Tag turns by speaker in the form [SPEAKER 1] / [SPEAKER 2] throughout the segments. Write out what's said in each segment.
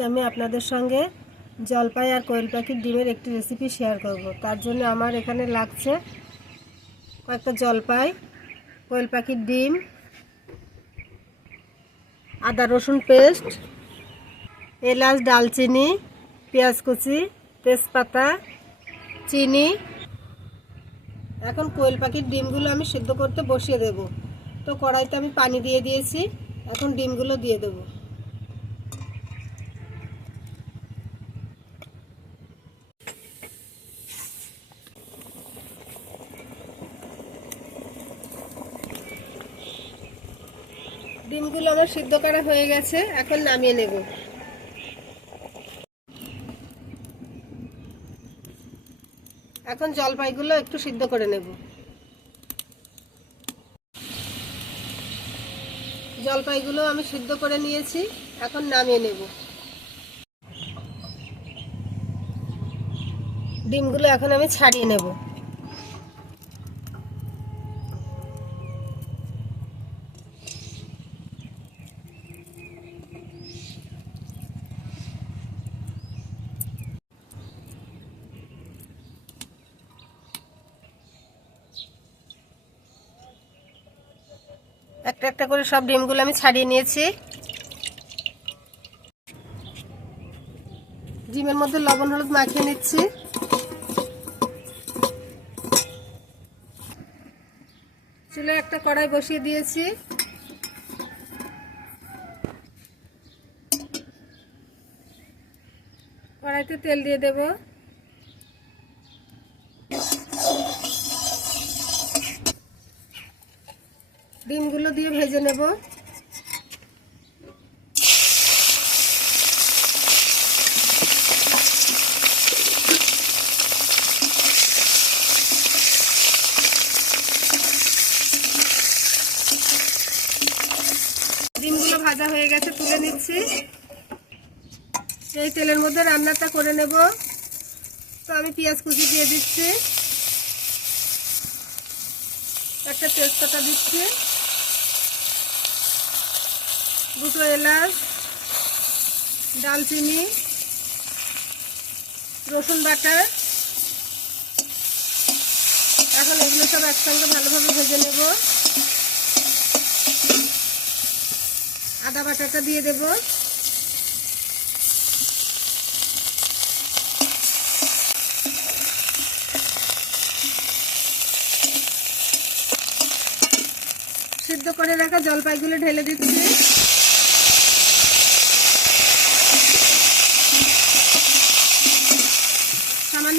[SPEAKER 1] আজকে আমি আপনাদের সঙ্গে জলপাই আর কোয়েল পাখির ডিমের একটি রেসিপি শেয়ার করব। তার জন্য আমার এখানে লাগছে কয়েকটা জলপাই, কোয়েল পাখির ডিম, আদা রসুন পেস্ট, এলাচ, ডালচিনি, পেঁয়াজ কুচি, তেজপাতা, চিনি। এখন কোয়েল পাখির ডিমগুলো আমি সিদ্ধ করতে বসিয়ে দেব। তো কড়াইতে আমি পানি দিয়ে দিয়েছি। এখন ডিমগুলো দিয়ে দেবো। ডিমগুলো আমার সিদ্ধ করা হয়ে গেছে, এখন নামিয়ে নেব। এখন জলপাইগুলো একটু সিদ্ধ করে নেব। জলপাইগুলো আমি সিদ্ধ করে নিয়েছি, এখন নামিয়ে নেব। ডিমগুলো এখন আমি ছাড়িয়ে নেব। একটা একটা করে সব ডিমগুলো আমি ছাড়িয়ে নিয়েছি। ডিমের মধ্যে লবণ, হলুদ মাখিয়ে নিচ্ছি। চুলে একটা কড়াই বসিয়ে দিয়েছি। কড়াইতে তেল দিয়ে দেব। ডিমগুলো দিয়ে ভেজে নেব। ডিমগুলো ভাজা হয়ে গেছে, তুলে নিচ্ছি। এই তেলের মধ্যে রান্নাটা করে নেব। তো আমি পেঁয়াজ কুচি দিয়ে দিচ্ছি। একটা তেজপাতা দিচ্ছি। দুটো এলাচ, ডালচিনি, রসুন বাটা। এখন এগুলো সব একসঙ্গে ভালোভাবে ভেজে নেব। আদা বাটাটা দিয়ে দেব। সিদ্ধ করে রাখা জলপাইগুলো ঢেলে দিচ্ছি।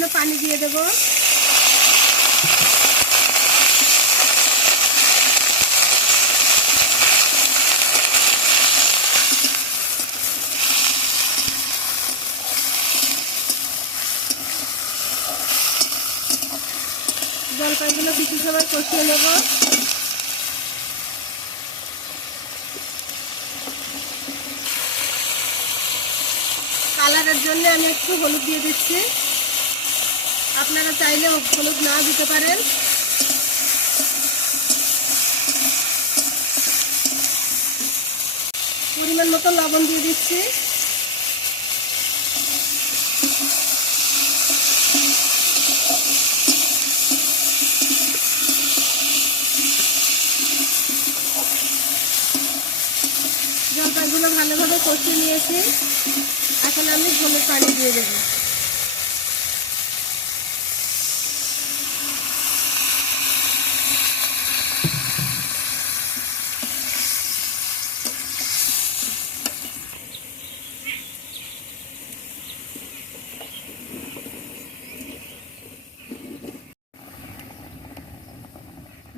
[SPEAKER 1] সামান্য পানি দিয়ে দেব। জলপাইগুলো কিছু সময় কষিয়ে নেব। কালারের জন্য আমি একটু হলুদ দিয়ে দিচ্ছি। আপনারা চাইলে হলুদ না দিতে পারেন। পরিমাণ মতো লবণ দিয়ে দিচ্ছি। জলপাইগুলো ভালোভাবে কষিয়ে নিয়েছি। এখন আমি ঝোলের পানি দিয়ে দেবো।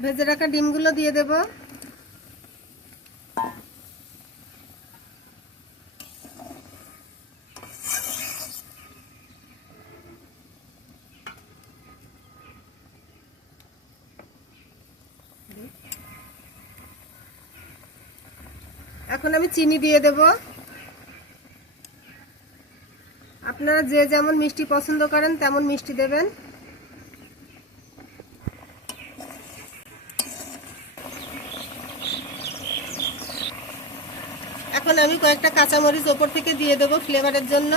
[SPEAKER 1] ভেজে রাখা ডিমগুলো দিয়ে দেব। এখন আমি চিনি দিয়ে দেব। আপনারা যে যেমন মিষ্টি পছন্দ করেন, তেমন মিষ্টি দেবেন। এখন আমি কয়েকটা কাঁচামরিচ ওপর থেকে দিয়ে দেবো ফ্লেভারের জন্য।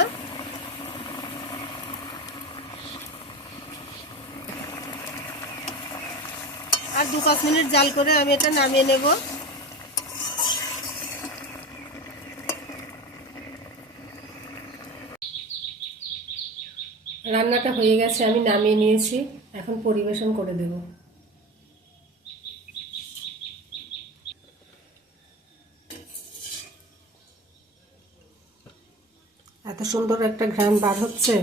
[SPEAKER 1] আর দু পাঁচ মিনিট জাল করে আমি এটা নামিয়ে নেব। রান্নাটা হয়ে গেছে, আমি নামিয়ে নিয়েছি। এখন পরিবেশন করে দেব। এত সুন্দর একটা ঘ্রাণ বার হচ্ছে,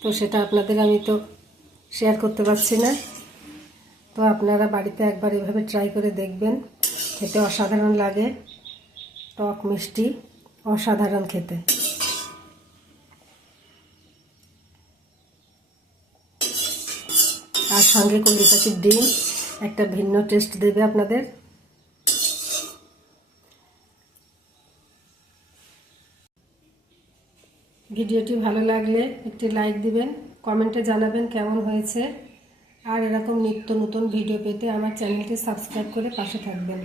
[SPEAKER 1] তো সেটা আপনাদের আমি তো শেয়ার করতে পারছি না। তো আপনারা বাড়িতে একবার এভাবে ট্রাই করে দেখবেন, খেতে অসাধারণ লাগে, টক মিষ্টি, অসাধারণ খেতে। আর সঙ্গে কলি ডিম, একটা ভিন্ন টেস্ট দেবে আপনাদের। ভিডিওটি ভালো লাগলে একটি লাইক দিবেন, কমেন্টে জানাবেন কেমন হয়েছে। আর এরকম নিত্য নতুন ভিডিও পেতে আমার চ্যানেলটি সাবস্ক্রাইব করে পাশে থাকবেন।